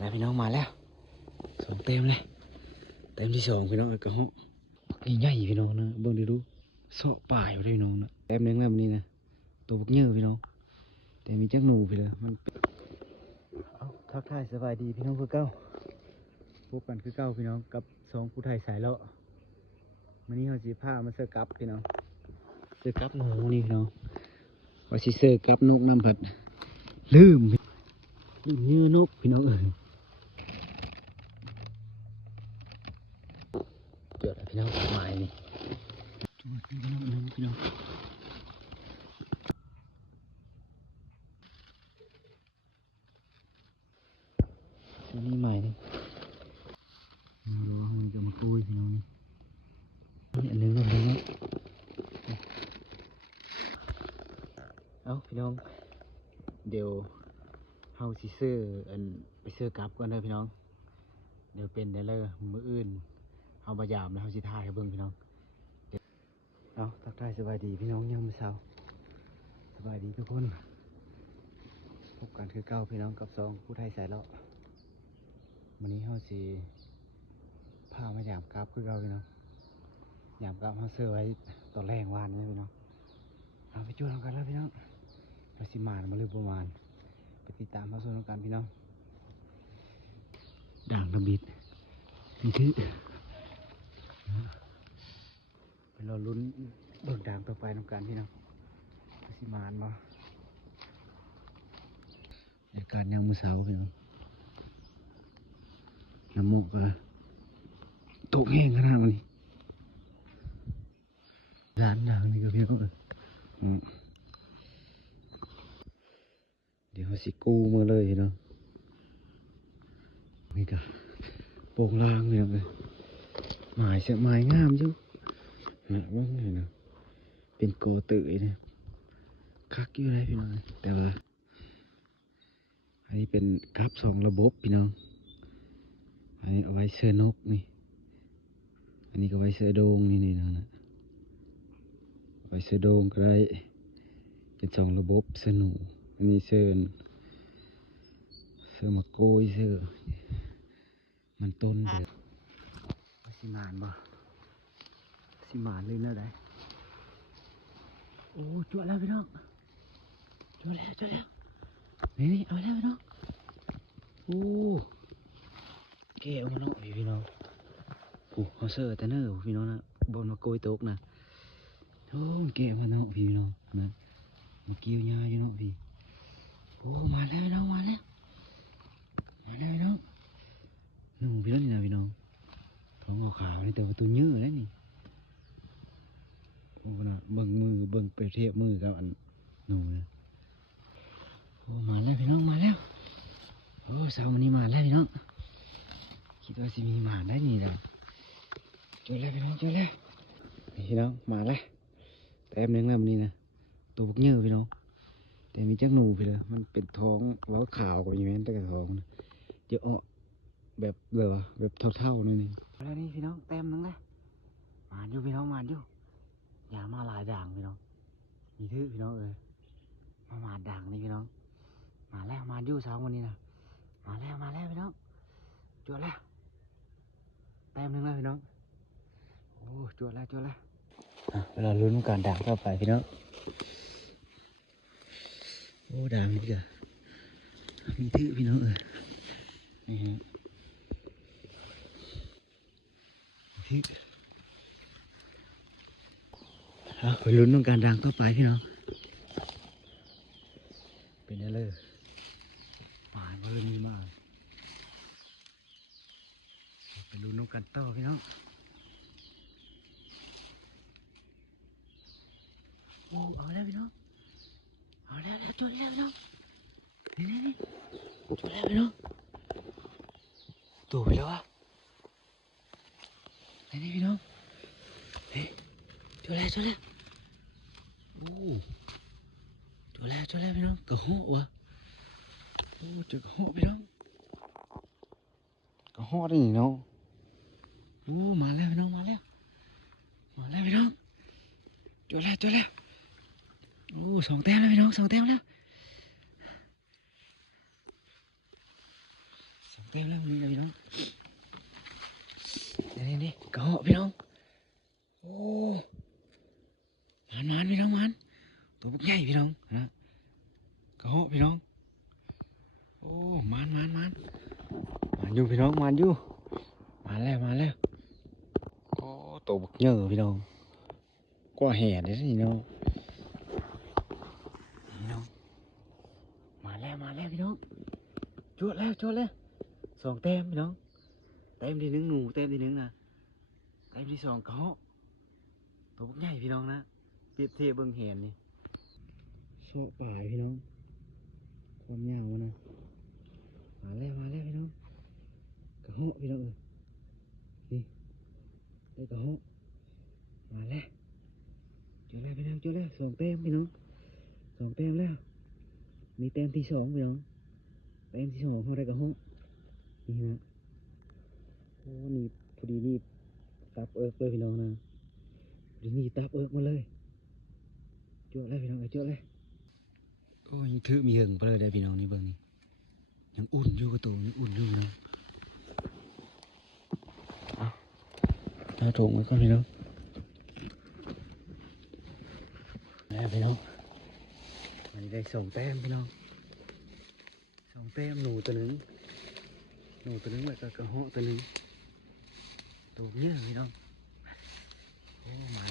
แล้วพี่น้องมาแล้วสองเต็มเลยเต็มที่สองพี่น้องกระห้องใหญ่พี่น้องนะเบิ่งดูเสาะป่ายอยู่พี่น้องนะเต็มเนื้อแบบนี้นะตัวบักเนื้อพี่น้องแต่มีจักหนูพี่เลยมันเอาทักทายสบายดีพี่น้องคือเก้าพบกันคือเก้าพี่น้องกับสองผู้ไทยสายเลาะวันนี้เขาสีผ้ามาเสื้อกับพี่น้องเสื้อกับหนูนี่พี่น้องว่าสิเสื้อกับนกน้ำผัดลืมยื้อนกพี่น้องเกิดพี่น้องหมายนี่จุดพี่น้องพี่น้องตัวนี้ใหม่นี่มันจะมาคุยพี่น้องนี่อันนึงก็พี่น้องเอาพี่น้องเดี๋ยวเฮาสิซื้ออันไปซื้อกลับก่อนเด้อพี่น้องเดี๋ยวเป็นได้เลยมื้ออื่นเฮามายามแล้วเฮาสิถ่ายให้เบิ่งพี่น้องเอาทักทายสบายดีพี่น้องยังมื้อเช้าสบายดีทุกคนพบกันคือเก่าพี่น้องกับสองผู้ไทยสายเลาะวันนี้เฮาสิพามายามกลับคือเก่าพี่น้องยามกลับเฮาซื้อไว้ตอนแรกวานนี้พี่น้องเอาไปช่วยกันแล้วพี่น้องเราสิมาหรือประมาณไปติดตามเฮาสู่กันพี่น้องด่างระบิดนี่คือไปรอลุ้นเบิกด่างต่อไปน้ำกันพี่น้องสิมานมาในการยามมื้อเช้าพี่น้องน้ำหมอกก็ตกแห้งขนาดนี้ร้านด่างนี่ก็พี่น้องเดี๋ยวเขาสิกู้มาเลยพี่น้องนี่ก็โป่งลางเลยนะหมายเสียหมายงามจุ๊นะว่าไงนะเป็นโกตือเนี่ยคักอยู่เลยพี่น้องแต่ว่าอันนี้เป็นกราฟสองระบบพี่น้องอันนี้เอาไว้เสือนกนี่อันนี้ก็ไว้เสือโดงนี่นะไว้เสือโดงก็ได้เป็นสองระบบเสือหนูอันนี้เสือมะโกยเสือมันต้นแบบสิมานบ่สิมานเลยนะได้โอ้จวดแล้วพี่น้องจวดแล้วนี่เอาแล้วพี่น้องโอ้เก๋มาเนาะพี่น้องโอ้เขาเสือแต่เนอพี่น้องนะบนมาโกยตกนะโอ้เก๋มาเนาะพี่น้องนะมาเกี่ยวยาอยู่เนาะพี่โอ้มาแล้วพี่น้องพี่น้องหนึ่งพี่น้องนี่นะพี่น้องท้องขาวนี่แต่ว่าตัวเยอะเลยนี่โอ้นะเบิ่งมือเบิ่งไปเทียบมือกับอันหนูนะโอ้มาแล้วพี่น้องมาแล้วโอ้สาววันนี้มาแล้วพี่น้องคิดว่าสิมีหมาได้นี่แล้วเจอแล้วพี่น้องนี่พี่น้องมาแล้วแต่แป๊บนึงแล้ววันนี้นะตัวพวกเยอะพี่น้องแต่มีจักหนูพี่เลยมันเป็นท้องแล้วขาวกว่าอย่างนี้แต่กับท้องเยอะแบบเท่าๆนั่นเองแล้วนี่พี่น้องเต็มนึงเลยมาอยู่พี่น้องมาอยู่อย่ามาหลายด่างพี่น้องมีทื่อพี่น้องมาด่างนี่พี่น้องมาแล้วมาอยู่เช้าวันนี้นะมาแล้วพี่น้องจวดแล้วเต็มนึงแล้วพี่น้องโอ้จวดแล้วเวลาลุ้นการด่างเข้าไปพี่น้องโอ้ด่างนี่จ้ะมีทื่อพี่น้องนี่ฮะไปลุ้นต้องการดังต่อไปพี่น้องเป็นอะไรเลยมาก็เริ่มมีมาไปลุ้นต้องการต่อพี่น้องโอ้เอาแล้วพี่น้องเอาแล้วจนแล้วพี่น้องนี่จนแล้วพี่น้องตัวไปแล้ววะนี่พี่น้องเฮ้ยจนแล้วโอ้จนแล้วพี่น้องกระหอบวะโอ้เจอกระหอบพี่น้องกระหอบนี่เนาะโอ้มาแล้วพี่น้องพี่น้องจนแล้วโอ้สองแต้มแล้วพี่น้องสองแต้มแล้ว เต็มแล้วนี่เลยพี่น้องนี่กระเหาะพี่น้องโอ้มันพี่น้องมันตัวพวกใหญ่พี่น้องนะกระเหาะพี่น้องโอ้มันอยู่พี่น้องมันอยู่มาแล้วโอ้ตัวพวกเยอะพี่น้องก็แห่เด้นี่น้องมาแล้วพี่น้องจวดแล้วสองเต็มพี่น้องเต็มที่หนึ่งหนูเต็มที่หนึ่งนะเต็มที่สองกระเหาะตัวพวกใหญ่พี่น้องนะเปรียบเทียบเบิ่งแหนนี่โซ่ป่ายพี่น้องความยาวนะมาแล้วพี่น้องกระเหาะพี่น้องนี่ได้กระเหาะมาแล้วเจอแล้วพี่น้องเจอแล้วสองเต็มพี่น้องสองเต็มแล้วมีเต็มที่สองพี่น้องเต็มที่สองเขาได้กระเหาะนี่นะโอ้นี่พอดีนี่ตับเอิกเลยพี่น้องนะพอดีนี่ตับเอิกมาเลยเจอแล้วพี่น้องเจอแล้วโอ้ยถือมีหึงไปเลยได้พี่น้องนี่เบิ่งนี่ยังอุ่นอยู่กับตัวยังอุ่นอยู่นะเอาถุงไว้ก่อนพี่น้องแล้วพี่น้องมันได้ส่งแต้มพี่น้องส่งแต้มหนูตัวหนึ่งแล้วก็กระเหาะตัวหนึ่งตัวเนี้ยพี่น้องโอ้มา